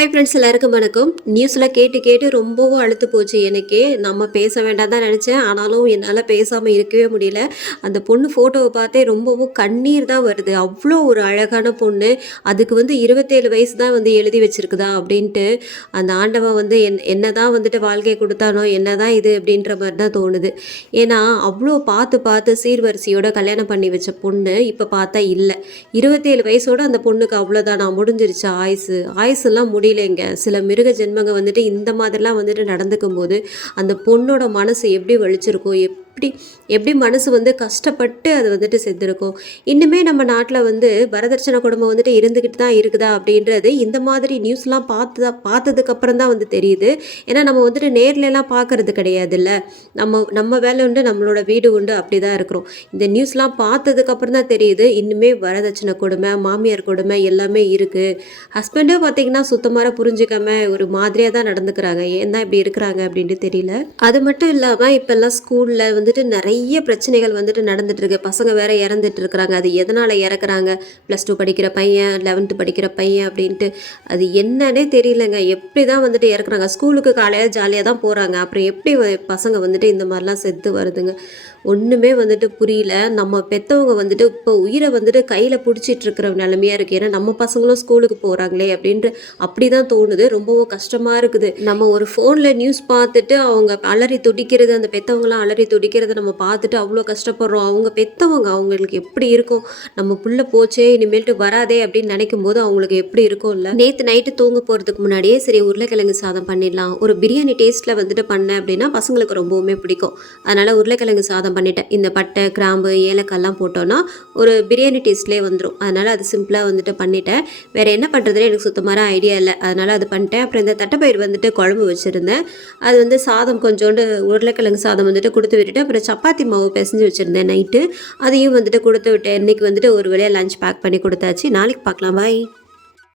Hi friends, எல்லாருக்கும் வணக்கம். நியூஸில் கேட்டு கேட்டு ரொம்பவும் அழுத்து போச்சு எனக்கே. நம்ம பேச வேண்டாம் தான் நினச்சேன். ஆனாலும் என்னால் பேசாமல் இருக்கவே முடியல. அந்த பொண்ணு ஃபோட்டோவை பார்த்தே ரொம்பவும் கண்ணீர் தான் வருது. அவ்வளோ ஒரு அழகான பொண்ணு. அதுக்கு 27 வயசு தான் எழுதி வச்சிருக்குதா அப்படின்ட்டு அந்த ஆண்டவன் என்ன தான் வாழ்க்கையை கொடுத்தானோ, என்ன தான் இது அப்படின்ற மாதிரி தான் தோணுது. ஏன்னா அவ்வளோ பார்த்து பார்த்து சீர்வரிசையோட கல்யாணம் பண்ணி வச்ச பொண்ணு இப்போ பார்த்தா இல்லை. 27 வயசோட அந்த பொண்ணுக்கு அவ்வளோதான், நான் முடிஞ்சிருச்சு ஆயுசுலாம் முடியலைங்க. சில மிருக ஜென்மங்க இந்த மாதிரிலாம் நடந்துக்கும் போது அந்த பொண்ணோட மனசு எப்படி வலிச்சிருக்கும், எப்படி மனசு கஷ்டப்பட்டு அது செத்துருக்கும். இன்னுமே நம்ம நாட்டில் வரதட்சணை குடும்பம் இருந்துக்கிட்டு தான் இருக்குதா அப்படின்றது இந்த மாதிரி நியூஸ்லாம் பார்த்ததுக்கப்புறம் தான் தெரியுது. ஏன்னா நம்ம நேர்லலாம் பார்க்கறது கிடையாதுல்ல. நம்ம வேலை உண்டு, நம்மளோட வீடு உண்டு, அப்படி தான் இருக்கிறோம். இந்த நியூஸ்லாம் பார்த்ததுக்கப்புறம் தான் தெரியுது இன்னுமே வரதட்சணை கொடுமை, மாமியார் கொடுமை எல்லாமே இருக்குது. ஹஸ்பண்டே பார்த்திங்கன்னா சுத்தமாக புரிஞ்சுக்காம ஒரு மாதிரியாக தான் நடந்துக்கிறாங்க. ஏன் தான் இப்படி இருக்கிறாங்க அப்படின்ட்டு தெரியல. அது மட்டும் இல்லாமல் இப்போல்லாம் ஸ்கூலில் நிறைய பிரச்சனைகள் நடந்துட்டு இருக்கு. பசங்க வேற இறந்துட்டு இருக்கிறாங்க. அது எதனால் இறக்குறாங்க? +2 படிக்கிற பையன், 11th படிக்கிற பையன் அப்படின்ட்டு அது என்னன்னே தெரியலங்க. எப்படி தான் இறக்குறாங்க? ஸ்கூலுக்கு காலையில் ஜாலியாக தான் போகிறாங்க. அப்புறம் எப்படி பசங்க இந்த மாதிரிலாம் செத்து வருதுங்க? ஒன்றுமே புரியல. நம்ம பெற்றவங்க இப்போ உயிரை கையில் பிடிச்சிட்டு இருக்கிற நிலைமையாக இருக்குது. ஏன்னா நம்ம பசங்களும் ஸ்கூலுக்கு போகிறாங்களே அப்படின்ட்டு அப்படி தான் தோணுது. ரொம்பவும் கஷ்டமாக இருக்குது. நம்ம ஒரு ஃபோனில் நியூஸ் பார்த்துட்டு அவங்க அலறி துடிக்கிறது, அந்த பெற்றவங்களாம் அலறி துடிக்கிறத நம்ம பார்த்துட்டு அவ்வளோ கஷ்டப்படுறோம். அவங்க பெற்றவங்க அவங்களுக்கு எப்படி இருக்கும்? நம்ம புள்ள போச்சே, இனிமேல்ட்டு வராதே அப்படின்னு நினைக்கும் போது அவங்களுக்கு எப்படி இருக்கும் இல்லை? நேற்று நைட்டு தூங்க போகிறதுக்கு முன்னாடியே சரி உருளைக்கிழங்கு சாதம் பண்ணிடலாம், ஒரு பிரியாணி டேஸ்ட்டில் பண்ணேன் அப்படின்னா பசங்களுக்கு ரொம்பவுமே பிடிக்கும். அதனால் உருளைக்கிழங்கு சாதம் பண்ணிட்டேன். இந்த பட்டை, கிராம்பு, ஏலக்காய்லாம் போட்டோன்னா ஒரு பிரியாணி டேஸ்ட்லேயே வந்துடும். அதனால் அது சிம்பிளாக பண்ணிட்டேன். வேறு என்ன பண்ணுறதுன்னு எனக்கு சுத்தமாக ஐடியா இல்லை. அதனால் அது பண்ணிட்டேன். அப்புறம் இந்த தட்டைப்பயிர் குழம்பு வச்சுருந்தேன். அது சாதம் கொஞ்சோண்டு உருளைக்கிழங்கு சாதம் கொடுத்து விட்டுட்டு அப்புறம் சப்பாத்தி மாவு பிசைஞ்சு வச்சுருந்தேன் நைட்டு. அதையும் கொடுத்து விட்டேன். இன்றைக்கி ஒரு வேளையாக லஞ்ச் பேக் பண்ணி கொடுத்தாச்சு. நாளைக்கு பார்க்கலாம். பாய்.